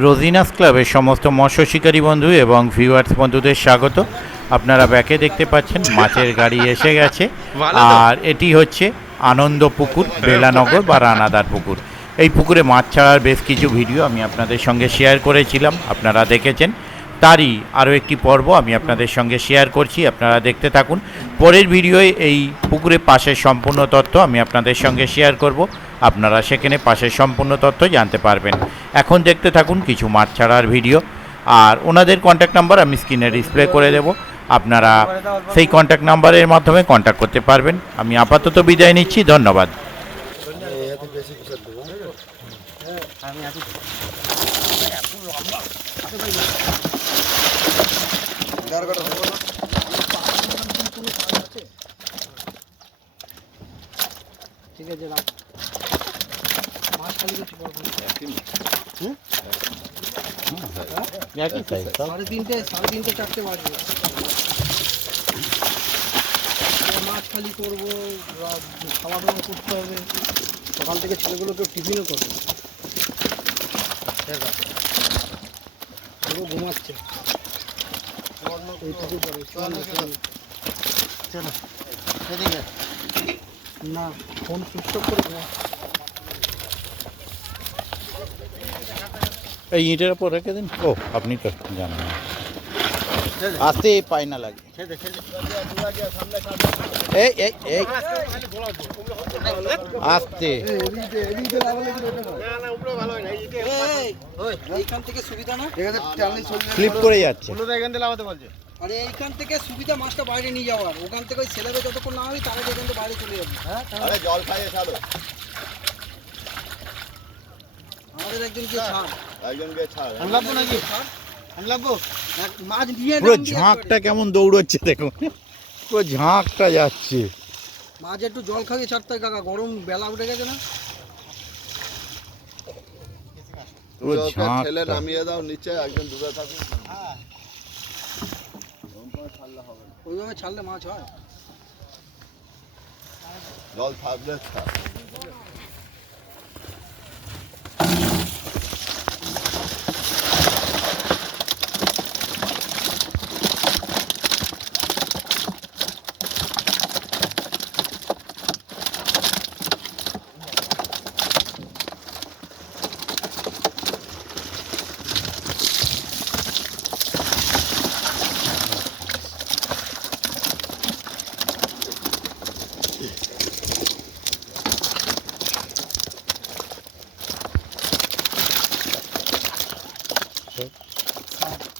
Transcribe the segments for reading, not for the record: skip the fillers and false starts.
রোজিনাস ক্লাবের সমস্ত মৎস্য শিকারী বন্ধু এবং ভিউয়ার্স বন্ধুদের স্বাগত। আপনারা ব্যাকে দেখতে পাচ্ছেন মাছের গাড়ি এসে গেছে, আর এটি হচ্ছে আনন্দ পুকুর, বেলানগর বা রানাদার পুকুর। এই পুকুরে মাছ ছাড়ার বেশ কিছু ভিডিও আমি আপনাদের সঙ্গে শেয়ার করেছিলাম, আপনারা দেখেছেন। তারই আরও একটি পর্ব আমি আপনাদের সঙ্গে শেয়ার করছি, আপনারা দেখতে থাকুন। পরের ভিডিওয়ে এই পুকুরের পাশের সম্পূর্ণ তথ্য আমি আপনাদের সঙ্গে শেয়ার করব, আপনারা সেখানে পাশের সম্পূর্ণ তথ্য জানতে পারবেন। এখন দেখতে থাকুন কিছু মাছ ছাড়ার ভিডিও, আর ওনাদের কন্ট্যাক্ট নাম্বার আমি স্ক্রিনে ডিসপ্লে করে দেব, আপনারা সেই কন্ট্যাক্ট নাম্বারের মাধ্যমে কন্ট্যাক্ট করতে পারবেন। আমি আপাতত বিদায় নিচ্ছি, ধন্যবাদ। ঠিক আছে, রাখ। মাছ খালি করছি পর সাড়ে তিনটে চারটে বাজবে। মাছ খালি করবো, খাওয়া দাওয়া করতে হবে। সকাল থেকে ছেলেগুলোকে টিফিনও করবে, ঘুমাচ্ছে। না, ফোন সুইচ অফ করে ঘুমাচ্ছে। এই ইটের ওপর রেখে দিন। ও, আপনি তো জানেন না, আসতে পায় না লাগে। এই এই এই আসতে এইখান থেকে সুবিধা না, স্লিপ করে যাচ্ছে। আরে এইখান থেকে সুবিধা মাছটা বাইরে নিয়ে যাওয়ার। ওখান থেকে ওই ছেলেবে যতক্ষণ না হবে তাহলে এখান থেকে বাইরে চলে যাবে। হ্যাঁ, জল খাইয়ে ছাড়ো, আমাদের একজনকে ছাড়, একজনকে ছাড়। নাকি মাছ নিয়ে পুরো ঝাঁকটা কেমন দৌড়চ্ছে দেখুন, পুরো ঝাঁকটা যাচ্ছে। মাছ একটু জল খাইয়ে ছাড়তে হয় কাকা, গরম বেলা উঠে গেছে না। পুরো ঠেলে ঝাঁকটা নামিয়ে দাও নিচে, একজন ডুবে থাকুন। ওইভাবে ছাড়লে মাছ হয়। জল থাকলে ছাড়।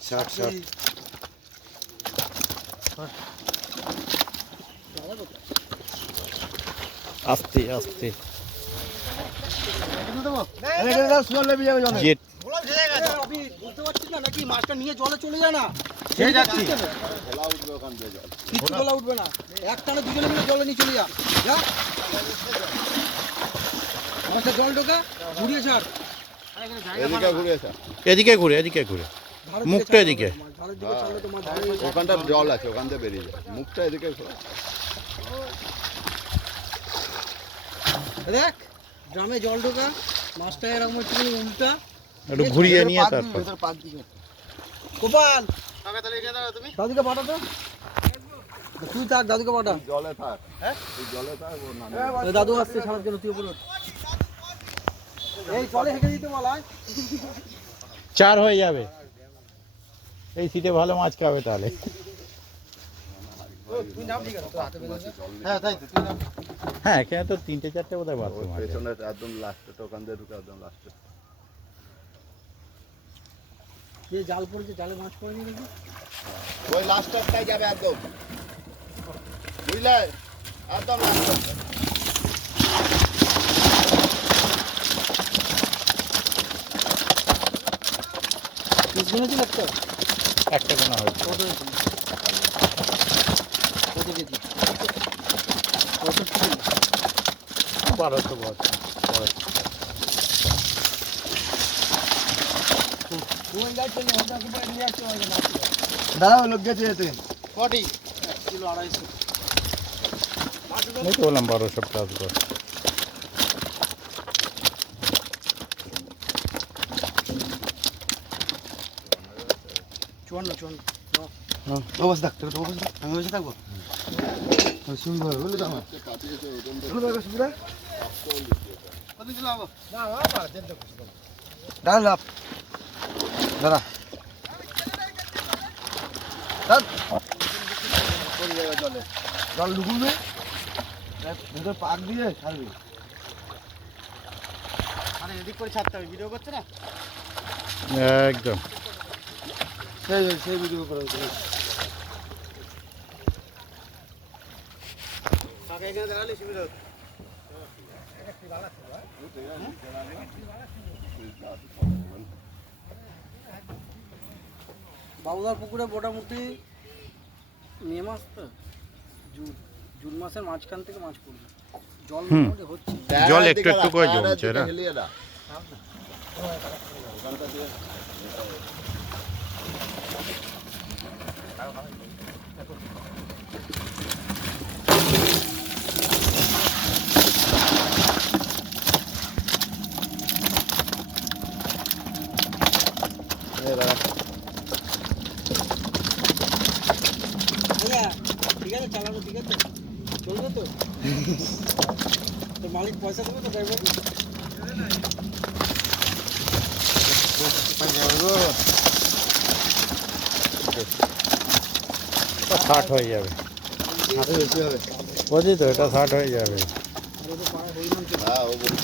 ষাট ষাট আস্তে আস্তে জেট বুঝতে পারছিস না নাকি, মাছটা নিয়ে জলে চলে যায় না। খেলা উঠবে ওখান থেকে জল। কিচ্ছু বলা উঠবে না, এক টানে দুজনে মিলে জলে নিয়ে চলে যা। মাছটা জল ঢোকা, ঘুরিয়ে ছাড়। এদিকে ঘুরে ছাড়। এদিকে ঘুরে, এদিকে ঘুরে, ধারের মুখটা দিকে এদিকে। ধারের দিকে ছাড়লে তো মাছ ধরে। ওখানটা জল আছে, ওখান থেকে বেরিয়ে যায়। মুখটা এদিকে ঘোরা। দেখ, ড্রামে জল ঢোকা, মাছটা এরকম হচ্ছে উল্টা, একটু ঘুরিয়ে নিয়ে তারপর গোপাল দাদুকে পাঠাতো, তুই থাক, দাদুকে পাঠা। জলে থাক, তুই জলে থাক, ও নামে। ওই দাদু আসছে ছাড়ার জন্য, তুই উপরে ওঠ। এই জলে হেঁটে দিতে বলা, চার হয়ে যাবে। এই সিটে ভালো মাছ খাবে তাহলে। তুই নাম ঠিক আছে, তোর হাতে বেঁধে দে। হ্যাঁ, এখানে তো তিনটে চারটে বোধহয় ওর বাথরুম আছে। পেছনে একদম লাস্টে, ওখান দিয়ে ঢুকে একদম লাস্টে। যে জাল পড়েছে, জালে মাছ পড়েনি নাকি? ওই লাস্টটাই যাবে একদম, বুঝলে? একদম লাস্টটা। শুনেছিল একটা, একটা গোনা হয়েছে। কত হয়েছিল? কত কেজি? কত কেজি? 1200 বছর। দাঁড়াও, লোক গেছে যেতে। কটি? 1 কিলো 250। এই তো বললাম 1200 প্লাস বছর। 54 বসে থাক তোর বসে থাক আমি বসে থাকবো শুনবো বলে দাও কাটিয়েছে ওজন বলে দাও সুবিধা কত দিন লাভ না বাবা দেন তো কিছু দাঁড়া লাভ দাঁড়া জল ঢুকুবে ভেতর পাক দিয়ে ছাড়বি আরে এদিক করে ছাড়তে হবে ভিডিও করছে না একদম সেই ভিডিও করে কাকে এখানে দাঁড়ালে সুবিধা হতো বাবুদার পুকুরে মোটামুটি মে মাস তো জুন মাসের মাঝখান থেকে মাছ পড়বে জল মোটামুটি হচ্ছে জল একটু একটু করে জমছে না ঠিক আছে চালানো ঠিক আছে চলবে তো তোর মালিক পয়সা দেবে তো ড্রাইভার ষাট হয়ে যাবে হাতে বেশি হবে বুঝলি তো এটা 60 হয়ে যাবে হ্যাঁ ও বলছে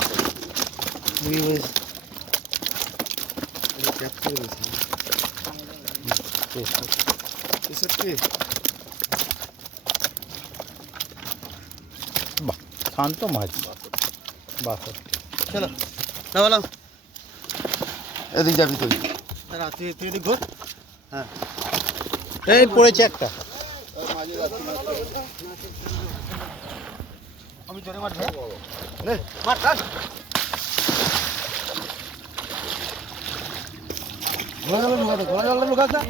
বাহ শান্ত মাছ বাহ চলো না বলো এদিক যাবি তুই তুই এদিক ঘোর হ্যাঁ এই পড়েছে একটা মাঝে যাচ্ছি আমি জোরে মারবো নে মার কাট ঘোড়া জল লুকাতা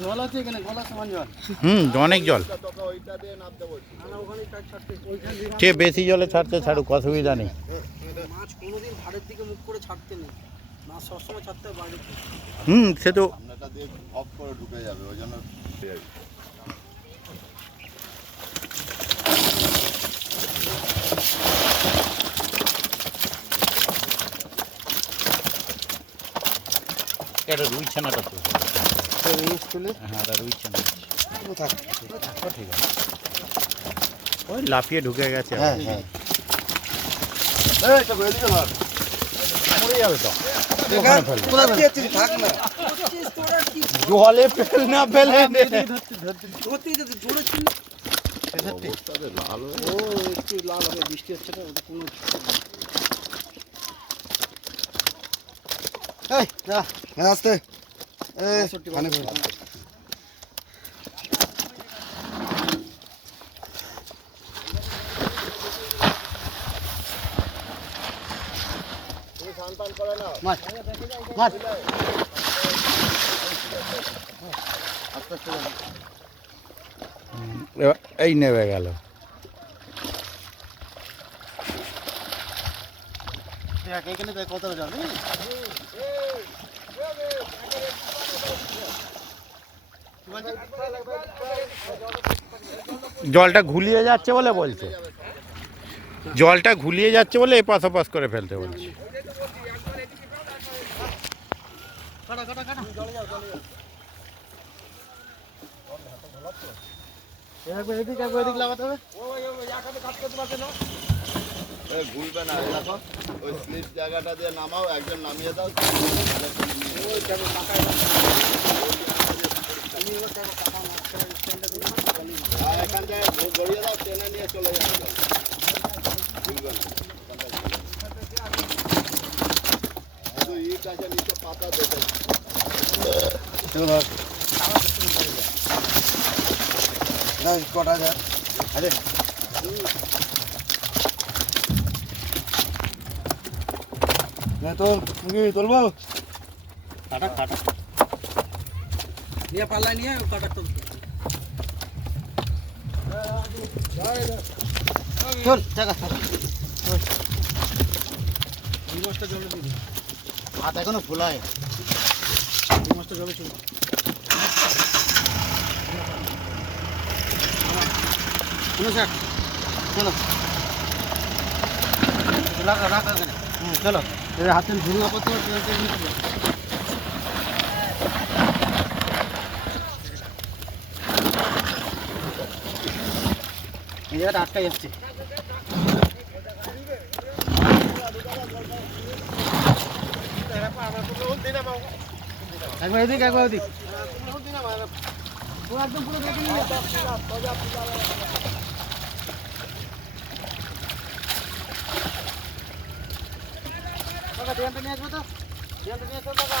জল আছে এখানে গলা সমান জল অনেক জল তোকে ওইটা দিয়ে নামতে বলছি ওখানে কাট ছাড়তে ওইখানে সে বেশি জলে ছাড়তে ছাড়ুক অসুবিধা নেই মাছ কোনোদিন ভাড়ের দিকে মুখ করে ছাড়তে নেই মাছ সবসময় ছাড়তে হয় বাইরে থেকে। সে তো সামনেটা দিয়ে অফ করে ঢুকে যাবে ওই জন্য এটা রুই ছানাটা তো স্কুলে হ্যাঁ এটা রুই ছানা থাক ঠিক আছে ওই লাফিয়ে ঢুকে গেছে হ্যাঁ হ্যাঁ এই তো বেরিয়ে যা মরে যাবে তো কোথা থেকে থাক না জলে ফেল না ফেলে ধরতে যদি জোরে ছিল অবস্থাতে লাল হয়ে ও একটু লাল হবে বৃষ্টি হচ্ছে না ওটা কোনো এই যা আস্তে এই পানি ভর স্নান টান করে না মাছ মাছ এই নেবে গেল এখানে তাই কত যাবে জলটা ঘুলিয়ে যাচ্ছে বলে বলছে জলটা ঘুলিয়ে যাচ্ছে বলে এপাশ ওপাশ করে ফেলতে বলছে কাটা কাটা কাটা জলে যাও জলে যাও এদিক লাগাতে হবে ঘুরবে না এই দেখো ওই স্লিপ জায়গাটা দিয়ে নামাও একজন নামিয়ে দাও এখান থেকে গড়িয়ে দাও টেনে নিয়ে চলে যাবে ঘুরবে না শুধু ইট আছে নিচে পাতা দেখে কটা যায় আরে তো তুলবো কাটা কাটা নিয়ে পাল্লা নিয়ে কাটা তুলতে চল টাকা এই মাছটা জলে দিয়ে দিন হাত এখনো ফোলায়। এই মাছটা জলে চল চলো রাখা রাখা চলো হাতে ঝুড়ি অপর তো এই জায়গাটা আটকাই যাচ্ছে একবার এদিক একবার ওদিক একদম পুরো দেখে নিয়ে ধ্যানটা নিয়ে আসবে তো ধ্যানটা নিয়ে আসবে দাদা